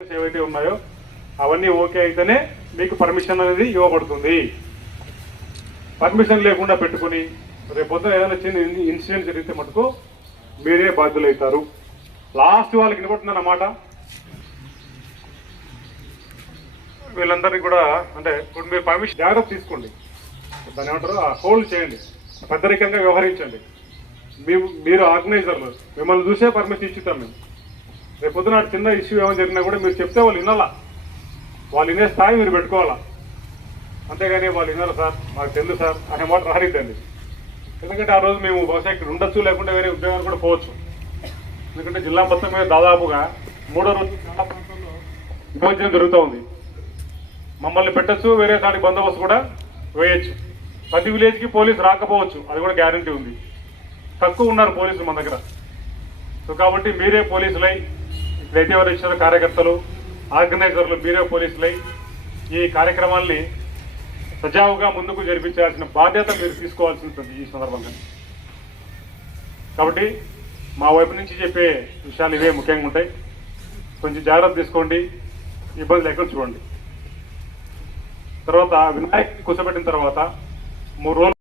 ఏవైతే ఉన్నాయో అవన్నీ ఓకే అయితేనే మీకు పర్మిషన్ అనేది ఇవ్వబడుతుంది. పర్మిషన్ లేకుండా పెట్టుకుని రేపు పొద్దున ఏదైనా చిన్న ఇన్సిడెంట్ జరిగితే మటుకు మీరే బాధ్యులు అవుతారు. లాస్ట్ వాళ్ళకి వినబడుతుందన్నమాట. వీళ్ళందరినీ కూడా అంటే ఇప్పుడు మీరు పర్మిషన్ జాగ్రత్త తీసుకోండి, దాన్ని ఏమంటారు హోల్డ్ చేయండి, పెద్దరికంగా వ్యవహరించండి. మీరు ఆర్గనైజర్లు, మిమ్మల్ని చూసే పర్మిషన్ ఇచ్చుతాం మేము. రేపు పొద్దున చిన్న ఇష్యూ ఏమైనా జరిగినా కూడా మీరు చెప్తే వాళ్ళు వినాలా, వాళ్ళు వినే స్థాయి మీరు పెట్టుకోవాలా. అంతేగాని వాళ్ళు వినాలి సార్ మాకు తెలుసు సార్ అనే మాట రానిద్దండి. ఎందుకంటే ఆ రోజు మేము బహుశా ఇక్కడ ఉండొచ్చు, లేకుంటే వేరే ఉద్యోగాలు కూడా పోవచ్చు. ఎందుకంటే జిల్లా మొత్తం మీద దాదాపుగా 3వ రోజు చాలా ప్రాంతాల్లో విభజన జరుగుతూ ఉంది. మమ్మల్ని పెట్టచ్చు, వేరే దాని బందోబస్తు కూడా వేయచ్చు. ప్రతి విలేజ్కి పోలీసు రాకపోవచ్చు, అది కూడా గ్యారంటీ ఉంది. తక్కువ ఉన్నారు పోలీసులు మన దగ్గర. సో కాబట్టి మీరే పోలీసులై, ఇక్కడైతే ఎవరు ఇచ్చిన కార్యకర్తలు ఆర్గనైజర్లు మీరే పోలీసులై ఈ కార్యక్రమాల్ని సజావుగా ముందుకు జరిపించాల్సిన బాధ్యత మీరు తీసుకోవాల్సి ఉంటుంది ఈ సందర్భంగా. కాబట్టి మా వైపు నుంచి చెప్పే విషయాలు ఇవే ముఖ్యంగా ఉంటాయి. కొంచెం జాగ్రత్త తీసుకోండి, ఇబ్బంది లేకుండా చూడండి. తర్వాత వినాయకుడిని కూర్చోబెట్టిన తర్వాత 3 రోజులు